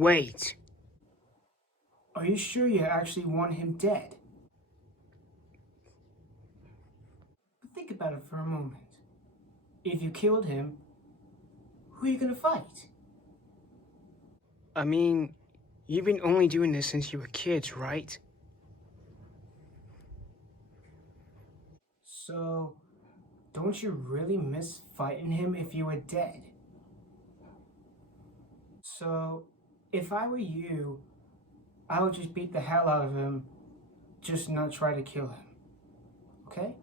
Wait. Are you sure you actually want him dead? But think about it for a moment. If you killed him, who are you gonna fight? I mean, you've been only doing this since you were kids, right? So, don't you really miss fighting him if you were dead? So, if I were you, I would just beat the hell out of him, just not try to kill him. Okay?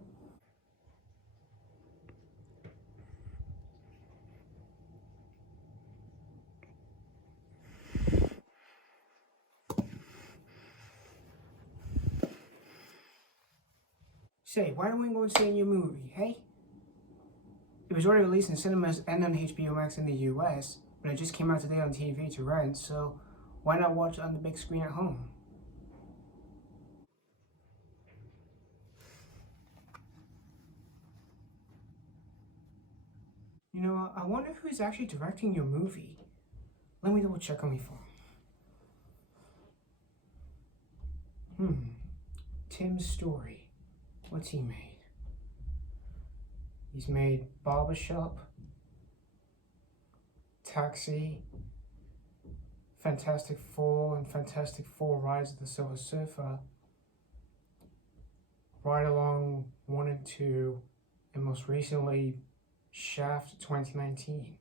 Say, why don't we go and see a new movie, hey? It was already released in cinemas and on HBO Max in the US, but it just came out today on TV to rent, so why not watch it on the big screen at home? You know, I wonder who's actually directing your movie. Let me double check on my phone. Tim's Story. What's he made? He's made Barbershop, Taxi, Fantastic Four, and Fantastic Four Rise of the Silver Surfer, Ride Along 1 and 2, and most recently, Shaft 2019.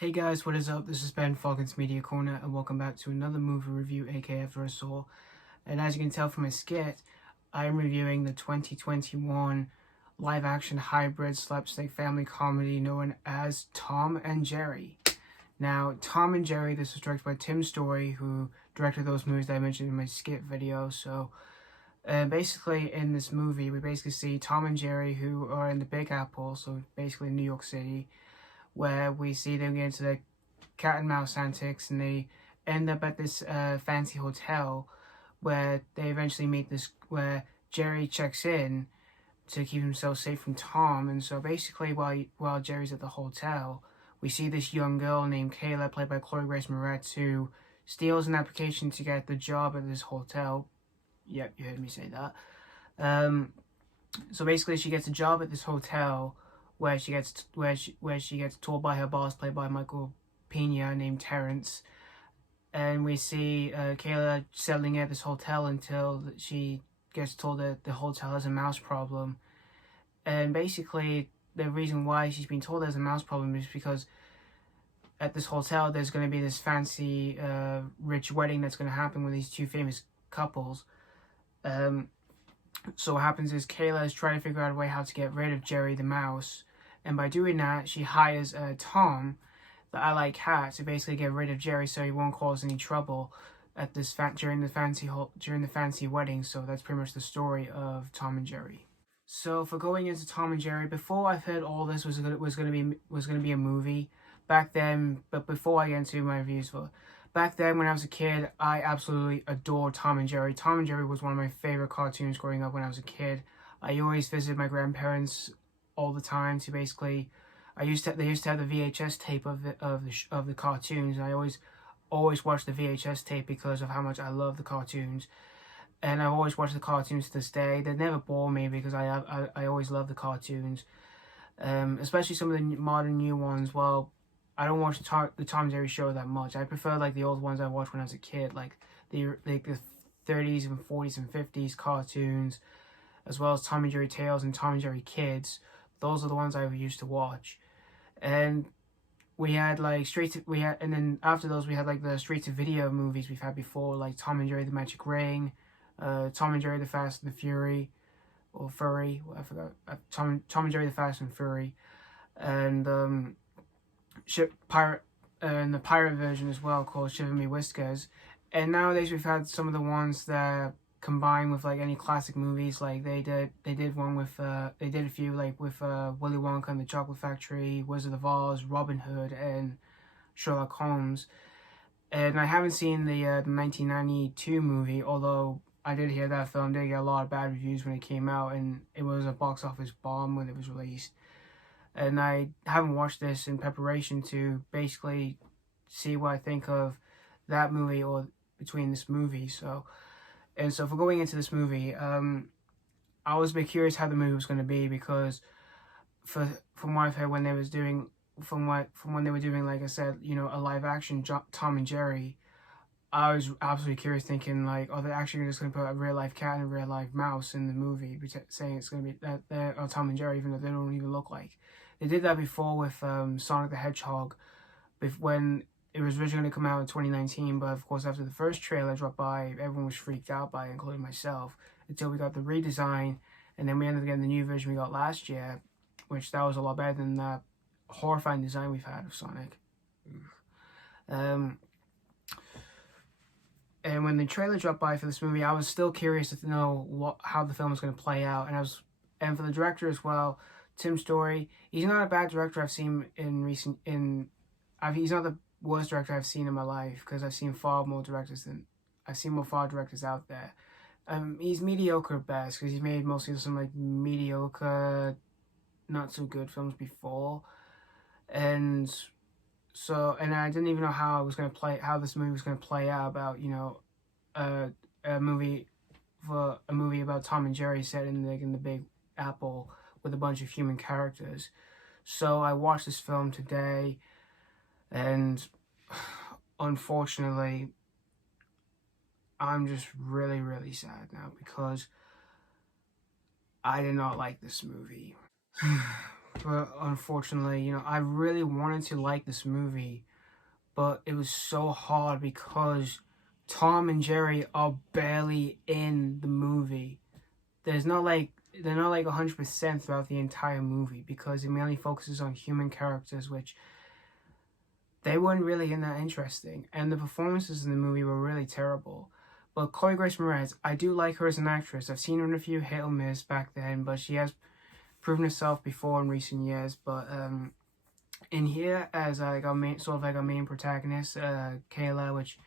Hey guys, what is up? This is Ben, Falcon's Media Corner, and welcome back to another movie review, aka After a Soul. And as you can tell from my skit, I am reviewing the 2021 live-action hybrid slapstick family comedy known as Tom and Jerry. Now, Tom and Jerry, this was directed by Tim Story, who directed those movies that I mentioned in my skit video. So, basically in this movie, we basically see Tom and Jerry, who are in the Big Apple, so basically New York City, where we see them get into the cat and mouse antics, and they end up at this fancy hotel where they eventually meet this, where Jerry checks in to keep himself safe from Tom. And so basically while Jerry's at the hotel, we see this young girl named Kayla, played by Chloë Moretz, who steals an application to get the job at this hotel. Yep, you heard me say that. So basically she gets a job at this hotel where she gets told by her boss, played by Michael Peña, named Terrence. And we see Kayla settling at this hotel until she gets told that the hotel has a mouse problem. And basically the reason why she's been told there's a mouse problem is because at this hotel there's going to be this fancy rich wedding that's going to happen with these two famous couples. So what happens is Kayla is trying to figure out a way how to get rid of Jerry the mouse, and by doing that she hires Tom, the I-like cat, to basically get rid of Jerry so he won't cause any trouble at this during the fancy wedding. So that's pretty much the story of Tom and Jerry. So for going into Tom and Jerry, before I've heard all this was gonna be a movie back then, but before I get into my reviews for back then, when I was a kid, I absolutely adored Tom and Jerry. Tom and Jerry was one of my favorite cartoons growing up when I was a kid. I always visited my grandparents all the time to basically. They used to have the VHS tape of the cartoons, and I always watched the VHS tape because of how much I love the cartoons. And I've always watched the cartoons to this day. They never bore me because I always love the cartoons, especially some of the modern new ones. Well, I don't watch the Tom and Jerry show that much. I prefer like the old ones I watched when I was a kid, like the 30s and 40s and 50s cartoons, as well as Tom and Jerry Tales and Tom and Jerry Kids. Those are the ones I used to watch. And we had like and then after those we had like the straight to video movies we've had before, like Tom and Jerry the Magic Ring, Tom and Jerry the Fast and the Fury, or Furry, I forgot, Tom and Jerry the Fast and Fury, and the pirate version as well called Shiver Me Whiskers. And nowadays we've had some of the ones that combined with like any classic movies. Like they did one with they did a few like with Willy Wonka and the Chocolate Factory, Wizard of Oz, Robin Hood, and Sherlock Holmes. And I haven't seen the 1992 movie, although I did hear that film did get a lot of bad reviews when it came out, and it was a box office bomb when it was released. And I haven't watched this in preparation to basically see what I think of that movie or between this movie. So for going into this movie, I was a bit curious how the movie was going to be, because from what I've heard when they was doing from when they were doing, like I said, you know, a live action Tom and Jerry, I was absolutely curious, thinking like, are they actually just going to put a real life cat and a real life mouse in the movie, saying it's going to be that they're Tom and Jerry, even though they don't even look like. They did that before with Sonic the Hedgehog, when it was originally going to come out in 2019, but of course after the first trailer dropped by, everyone was freaked out by it, including myself, until we got the redesign, and then we ended up getting the new version we got last year, which that was a lot better than that horrifying design we've had of Sonic. And when the trailer dropped by for this movie, I was still curious to know how the film was going to play out, and for the director as well, Tim Story. He's not a bad director. I've seen he's not the worst director I've seen in my life, because I've seen more directors out there. He's mediocre at best, because he's made mostly some like mediocre, not so good films before, and I didn't even know how this movie was going to play out, about, you know, a movie about Tom and Jerry set in the Big Apple with a bunch of human characters. So I watched this film today, and unfortunately I'm just really, really sad now, because I did not like this movie. But unfortunately, you know, I really wanted to like this movie, but it was so hard, because Tom and Jerry are barely in the movie. They're not like 100% throughout the entire movie, because it mainly focuses on human characters, which they weren't really that interesting, and the performances in the movie were really terrible. But Chloë Grace Moretz, I do like her as an actress. I've seen her in a few hit or miss back then, but she has proven herself before in recent years. But in here, as like our main protagonist, Kayla, which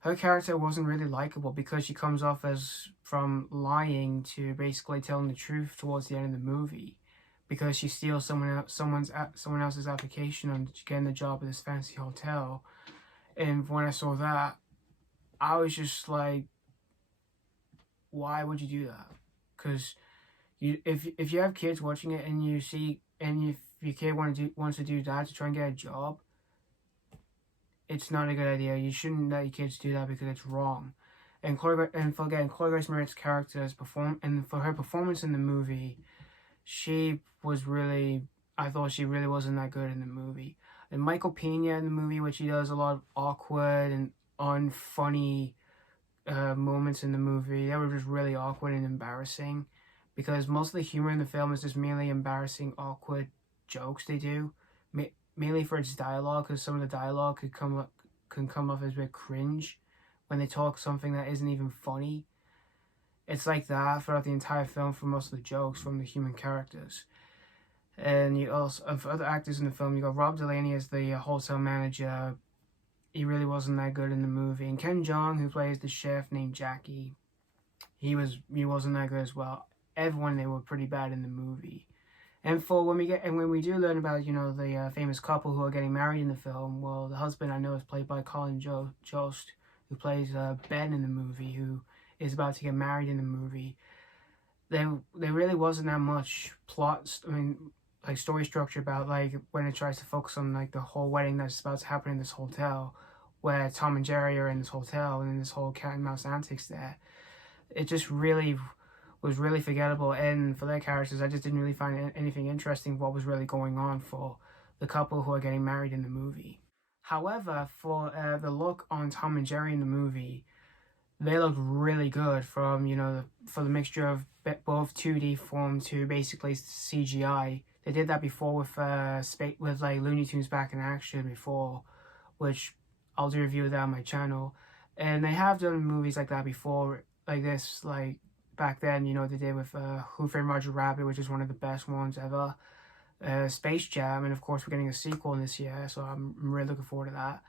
her character wasn't really likable, because she comes off as from lying to basically telling the truth towards the end of the movie, because she steals someone else's application on getting the job at this fancy hotel. And when I saw that, I was just like, why would you do that? Because if you have kids watching it, and if your kid wants to do that to try and get a job, it's not a good idea. You shouldn't let your kids do that, because it's wrong. And Chloë Grace Moretz's character for her performance in the movie, I thought she really wasn't that good in the movie. And Michael Peña in the movie, which he does a lot of awkward and unfunny moments in the movie, they were just really awkward and embarrassing, because most of the humor in the film is just merely embarrassing, awkward jokes they do, mainly for its dialogue, because some of the dialogue can come off as a bit cringe when they talk something that isn't even funny. It's like that throughout the entire film for most of the jokes from the human characters. And you also, for other actors in the film, you got Rob Delaney as the hotel manager. He really wasn't that good in the movie. And Ken Jeong, who plays the chef named Jackie, he wasn't that good as well. Everyone, they were pretty bad in the movie. And when we do learn about, you know, the famous couple who are getting married in the film, well, the husband I know is played by Colin Jost, who plays Ben in the movie, who is about to get married in the movie. There really wasn't that much story structure about, like, when it tries to focus on, like, the whole wedding that's about to happen in this hotel, where Tom and Jerry are in this hotel, and this whole cat and mouse antics there. It just really was really forgettable, and for their characters, I just didn't really find anything interesting what was really going on for the couple who are getting married in the movie. However, for the look on Tom and Jerry in the movie, they looked really good, from, you know, for the mixture of both 2D form to basically CGI. They did that before with like Looney Tunes Back in Action before, which I'll do a review of that on my channel. And they have done movies like that before, like this, like back then, you know, they did with Who Framed Roger Rabbit, which is one of the best ones ever. Space Jam, and of course we're getting a sequel this year, so I'm really looking forward to that.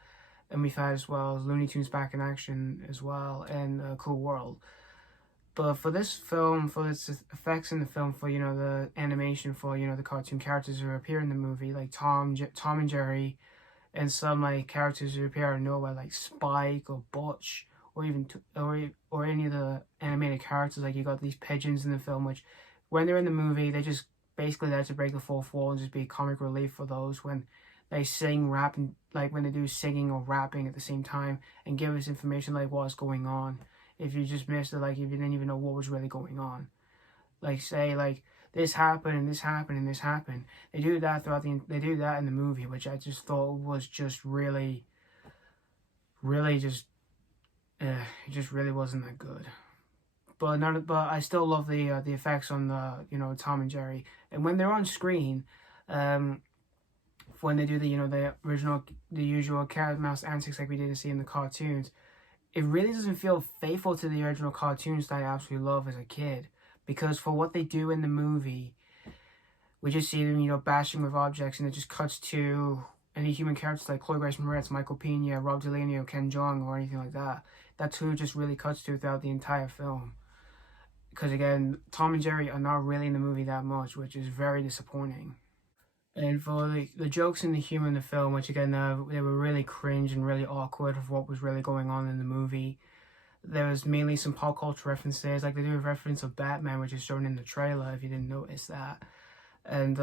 And we've had as well Looney Tunes Back in Action as well, and Cool World. But for this film, for its effects in the film, for, you know, the animation, for, you know, the cartoon characters who appear in the movie, like Tom and Jerry, and some like characters who appear out of nowhere, like Spike or Butch, or even or any of the animated characters. Like you got these pigeons in the film, which when they're in the movie, they just basically there to break the fourth wall and just be comic relief for those when they sing, rap, and like when they do singing or rapping at the same time, and give us information like what's going on. If you just missed it, like if you didn't even know what was really going on, like say like this happened and this happened and this happened. They do that they do that in the movie, which I just thought was just really just it just really wasn't that good. But I still love the effects on the, you know, Tom and Jerry, and when they're on screen, when they do the, you know, the usual cat and mouse antics like we did see in the cartoons, it really doesn't feel faithful to the original cartoons that I absolutely love as a kid. Because for what they do in the movie, we just see them, you know, bashing with objects, and it just cuts to any human characters like Chloë, Moretz, Michael Peña, Rob Delaney, or Ken Jeong, or anything like that. That's who it just really cuts to throughout the entire film. Because again, Tom and Jerry are not really in the movie that much, which is very disappointing. And for the jokes and the humor in the film, which again, they were really cringe and really awkward of what was really going on in the movie. There was mainly some pop culture references, like they do a reference of Batman, which is shown in the trailer, if you didn't notice that. And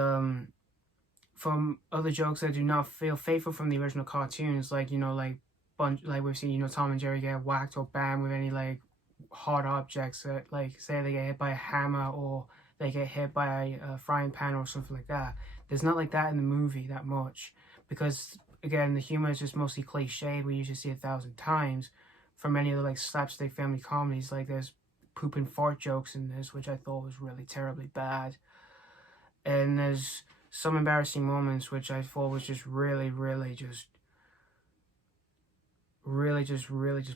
from other jokes that do not feel faithful from the original cartoons, like, you know, like we've seen, you know, Tom and Jerry get whacked or banged with any like hard objects, that like say they get hit by a hammer or they get hit by a frying pan or something like that. There's not like that in the movie that much, because again, the humor is just mostly cliched. We usually see 1,000 times from many of the like slapstick family comedies. Like there's poop and fart jokes in this, which I thought was really terribly bad. And there's some embarrassing moments which I thought was just really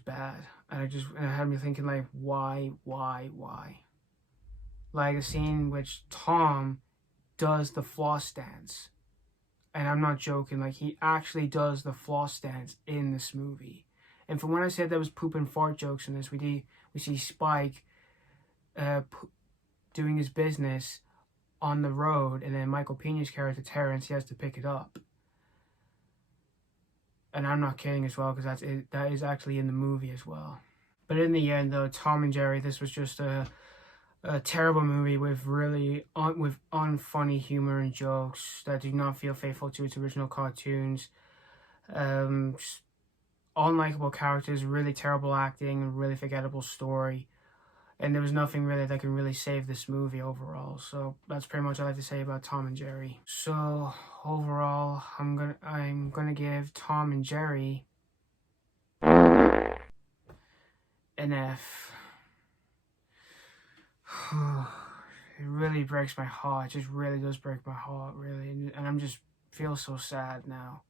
bad. And it had me thinking like, why? Like a scene which Tom does the floss dance. And I'm not joking, like he actually does the floss dance in this movie. And from when I said there was poop and fart jokes in this, we see Spike doing his business on the road, and then Michael Peña's character Terrence, he has to pick it up. And I'm not kidding as well, because that is actually in the movie as well. But in the end, though, Tom and Jerry, this was just a terrible movie with really unfunny humor and jokes that do not feel faithful to its original cartoons. Unlikable characters, really terrible acting, really forgettable story, and there was nothing really that can really save this movie overall. So that's pretty much all I have to say about Tom and Jerry. So overall, I'm gonna give Tom and Jerry an F. It really breaks my heart. It just really does break my heart, really, and I'm just feel so sad now.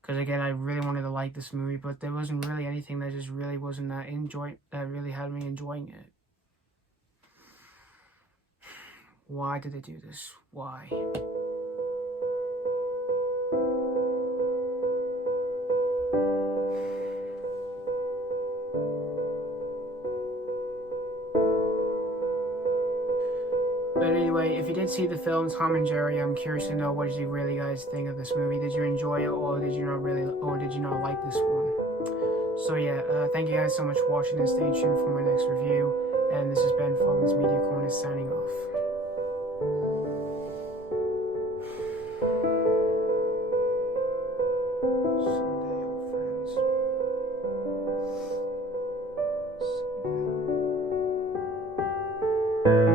Because again, I really wanted to like this movie, but there wasn't really anything that just really wasn't that really had me enjoying it. Why did they do this? Why? But anyway, if you did see the film Tom and Jerry, I'm curious to know, what did you really guys think of this movie? Did you enjoy it, or did you not like this one? So yeah, thank you guys so much for watching, and stay tuned for my next review. And this has been Colin's Media Corner signing off. Someday, old friends. Someday.